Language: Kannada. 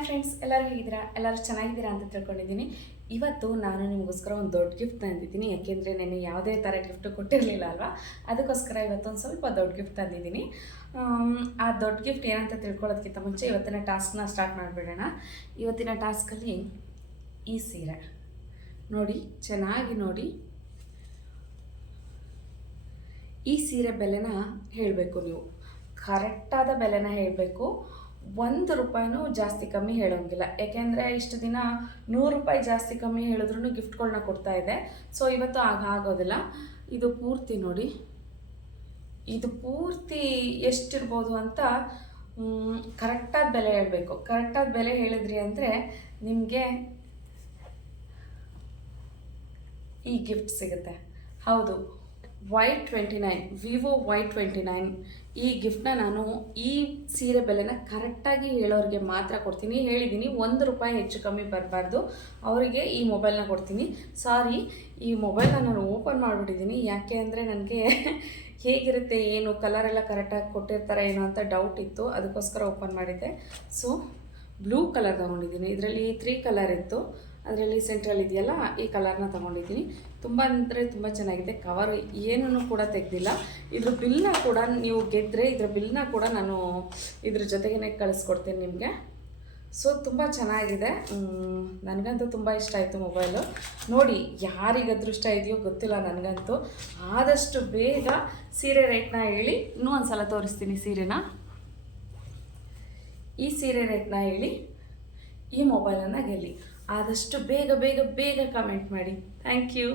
ಹಾಯ್ ಫ್ರೆಂಡ್ಸ್, ಎಲ್ಲರೂ ಹೇಗಿದ್ದೀರಾ? ಎಲ್ಲರೂ ಚೆನ್ನಾಗಿದ್ದೀರಾ ಅಂತ ತಿಳ್ಕೊಂಡಿದ್ದೀನಿ. ಇವತ್ತು ನಾನು ನಿಮಗೋಸ್ಕರ ಒಂದು ದೊಡ್ಡ ಗಿಫ್ಟ್ ತಂದಿದ್ದೀನಿ. ಯಾಕೆಂದರೆ ನೆನ್ನೆ ಯಾವುದೇ ಥರ ಗಿಫ್ಟ್ ಕೊಟ್ಟಿರಲಿಲ್ಲ ಅಲ್ವಾ, ಅದಕ್ಕೋಸ್ಕರ ಇವತ್ತೊಂದು ಸ್ವಲ್ಪ ದೊಡ್ಡ ಗಿಫ್ಟ್ ತಂದಿದ್ದೀನಿ. ಆ ದೊಡ್ಡ ಗಿಫ್ಟ್ ಏನಂತ ತಿಳ್ಕೊಳ್ಳೋದಕ್ಕಿಂತ ಮುಂಚೆ ಇವತ್ತಿನ ಟಾಸ್ಕ್ನ ಸ್ಟಾರ್ಟ್ ಮಾಡಿಬಿಡೋಣ. ಇವತ್ತಿನ ಟಾಸ್ಕಲ್ಲಿ ಈ ಸೀರೆ ನೋಡಿ, ಚೆನ್ನಾಗಿ ನೋಡಿ. ಈ ಸೀರೆ ಬೆಲೆನ ಹೇಳಬೇಕು, ನೀವು ಕರೆಕ್ಟಾದ ಬೆಲೆನ ಹೇಳಬೇಕು. 1 ರೂಪಾಯಿನೂ ಜಾಸ್ತಿ ಕಮ್ಮಿ ಹೇಳೋಂಗಿಲ್ಲ. ಯಾಕೆಂದರೆ ಇಷ್ಟು ದಿನ 100 ರೂಪಾಯಿ ಜಾಸ್ತಿ ಕಮ್ಮಿ ಹೇಳಿದ್ರೂ ಗಿಫ್ಟ್ಗಳನ್ನ ಕೊಡ್ತಾ ಇದೆ. ಸೊ ಇವತ್ತು ಆಗೋದಿಲ್ಲ. ಇದು ಪೂರ್ತಿ ನೋಡಿ, ಇದು ಪೂರ್ತಿ ಎಷ್ಟಿರ್ಬೋದು ಅಂತ ಕರೆಕ್ಟಾದ ಬೆಲೆ ಹೇಳಬೇಕು. ಕರೆಕ್ಟಾದ ಬೆಲೆ ಹೇಳಿದ್ರಿ ಅಂದರೆ ನಿಮಗೆ ಈ ಗಿಫ್ಟ್ ಸಿಗುತ್ತೆ. ಹೌದು, Y29 ವಿವೋ Y29 ಈ ಗಿಫ್ಟನ್ನ ನಾನು ಈ ಸೀರೆ ಬೆಲೆನ ಕರೆಕ್ಟಾಗಿ ಹೇಳೋರಿಗೆ ಮಾತ್ರ ಕೊಡ್ತೀನಿ. ಹೇಳಿದ್ದೀನಿ 1 ರೂಪಾಯಿ ಹೆಚ್ಚು ಕಮ್ಮಿ ಬರಬಾರ್ದು, ಅವರಿಗೆ ಈ ಮೊಬೈಲ್ನ ಕೊಡ್ತೀನಿ. ಸಾರಿ, ಈ ಮೊಬೈಲ್ನ ನಾನು ಓಪನ್ ಮಾಡಿಬಿಟ್ಟಿದ್ದೀನಿ. ಯಾಕೆ ಅಂದರೆ ನನಗೆ ಹೇಗಿರುತ್ತೆ, ಏನು ಕಲರೆಲ್ಲ ಕರೆಕ್ಟಾಗಿ ಕೊಟ್ಟಿರ್ತಾರೆ ಏನೋ ಅಂತ ಡೌಟ್ ಇತ್ತು, ಅದಕ್ಕೋಸ್ಕರ ಓಪನ್ ಮಾಡಿದ್ದೆ. ಸೊ ಬ್ಲೂ ಕಲರ್ ತೊಗೊಂಡಿದ್ದೀನಿ. ಇದರಲ್ಲಿ 3 ಕಲರ್ ಇತ್ತು, ಅದರಲ್ಲಿ ಸೆಂಟ್ರಲ್ ಇದೆಯಲ್ಲ ಈ ಕಲರ್ನ ತೊಗೊಂಡಿದ್ದೀನಿ. ತುಂಬ ಅಂದರೆ ತುಂಬ ಚೆನ್ನಾಗಿದೆ. ಕವರು ಏನೂ ಕೂಡ ತೆಗೆದಿಲ್ಲ. ಇದ್ರ ಬಿಲ್ನ ಕೂಡ ನೀವು ಗೆದ್ದರೆ ಇದ್ರ ಬಿಲ್ನ ಕೂಡ ನಾನು ಇದ್ರ ಜೊತೆಗೇ ಕಳಿಸ್ಕೊಡ್ತೀನಿ ನಿಮಗೆ. ಸೊ ತುಂಬ ಚೆನ್ನಾಗಿದೆ, ನನಗಂತೂ ತುಂಬ ಇಷ್ಟ ಆಯಿತು ಮೊಬೈಲು. ನೋಡಿ, ಯಾರಿಗೆ ಅದೃಷ್ಟ ಇದೆಯೋ ಗೊತ್ತಿಲ್ಲ, ನನಗಂತೂ ಆದಷ್ಟು ಬೇಗ ಸೀರೆ ರೇಟ್ನ ಹೇಳಿ ಇನ್ನೂ ಒಂದು ಸಲ ತೋರಿಸ್ತೀನಿ ಸೀರೆನ. ಈ ಸೀರೆ ರೇಟ್ನ ಹೇಳಿ ಈ ಮೊಬೈಲನ್ನು ಗೆಲ್ಲಿ. ಆದಷ್ಟು ಬೇಗ ಬೇಗ ಬೇಗ ಕಮೆಂಟ್ ಮಾಡಿ. Thank you.